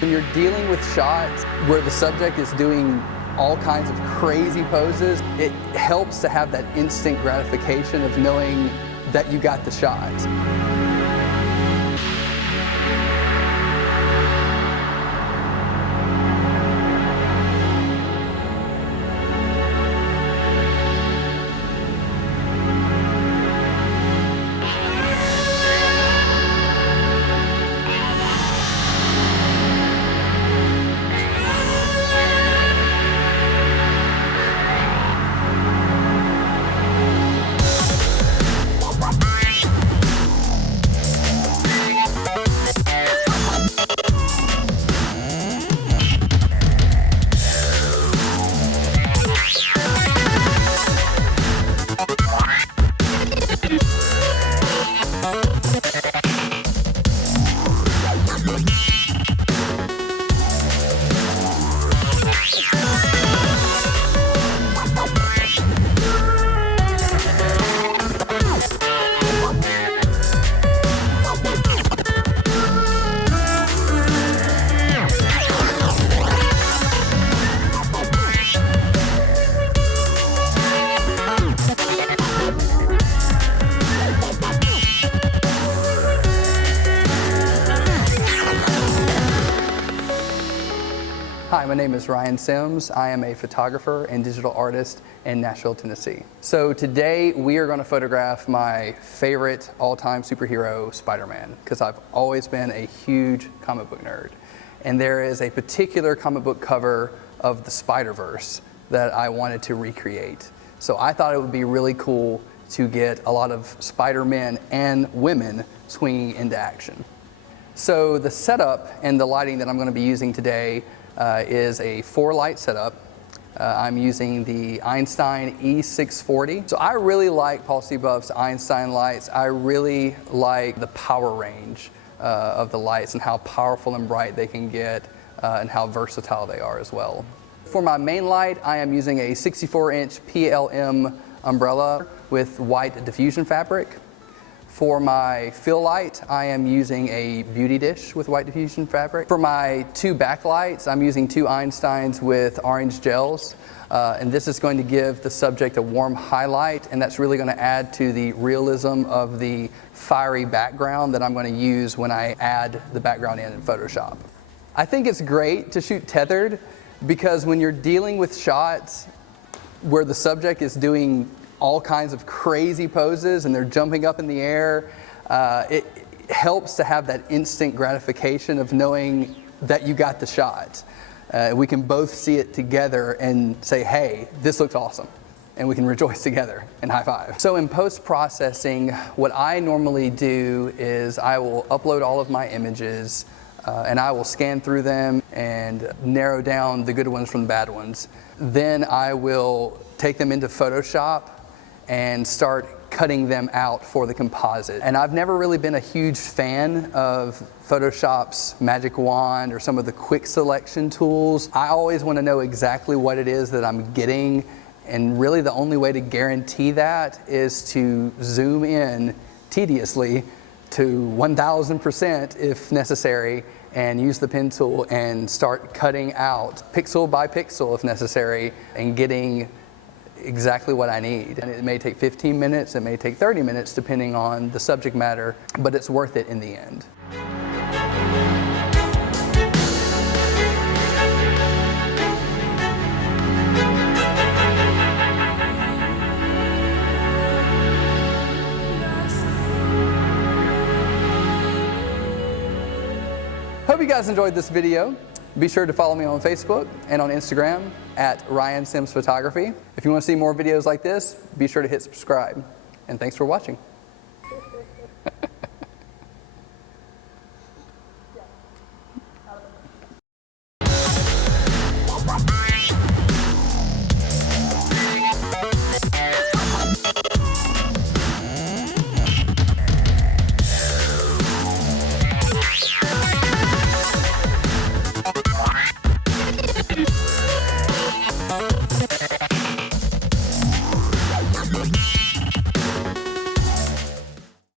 When you're dealing with shots where the subject is doing all kinds of crazy poses, it helps to have that instant gratification of knowing that you got the shot. Hi, my name is Ryan Sims. I am a photographer and digital artist in Nashville, Tennessee. So today we are going to photograph my favorite all-time superhero, Spider-Man, because I've always been a huge comic book nerd. And there is a particular comic book cover of the Spider-Verse that I wanted to recreate. So I thought it would be really cool to get a lot of Spider-Men and women swinging into action. So the setup and the lighting that I'm going to be using today is a 4-light setup. I'm using the Einstein E640. So I really like Paul C. Buff's Einstein lights. I really like the power range of the lights and how powerful and bright they can get and how versatile they are as well. For my main light, I am using a 64-inch PLM umbrella with white diffusion fabric. For my fill light, I am using a beauty dish with white diffusion fabric. For my 2 backlights, I'm using 2 Einsteins with orange gels. And this is going to give the subject a warm highlight, and that's really going to add to the realism of the fiery background that I'm going to use when I add the background in Photoshop. I think it's great to shoot tethered because when you're dealing with shots where the subject is doing all kinds of crazy poses and they're jumping up in the air, it helps to have that instant gratification of knowing that you got the shot. We can both see it together and say, hey, this looks awesome. And we can rejoice together and high five. So in post-processing, what I normally do is I will upload all of my images and I will scan through them and narrow down the good ones from the bad ones. Then I will take them into Photoshop and start cutting them out for the composite. And I've never really been a huge fan of Photoshop's magic wand or some of the quick selection tools. I always want to know exactly what it is that I'm getting, and really the only way to guarantee that is to zoom in tediously to 1000% if necessary, and use the pen tool and start cutting out pixel by pixel if necessary and getting exactly what I need. And it may take 15 minutes, it may take 30 minutes depending on the subject matter, but it's worth it in the end. Hope you guys enjoyed this video. Be sure to follow me on Facebook and on Instagram at Ryan Sims Photography. If you want to see more videos like this, be sure to hit subscribe. And thanks for watching.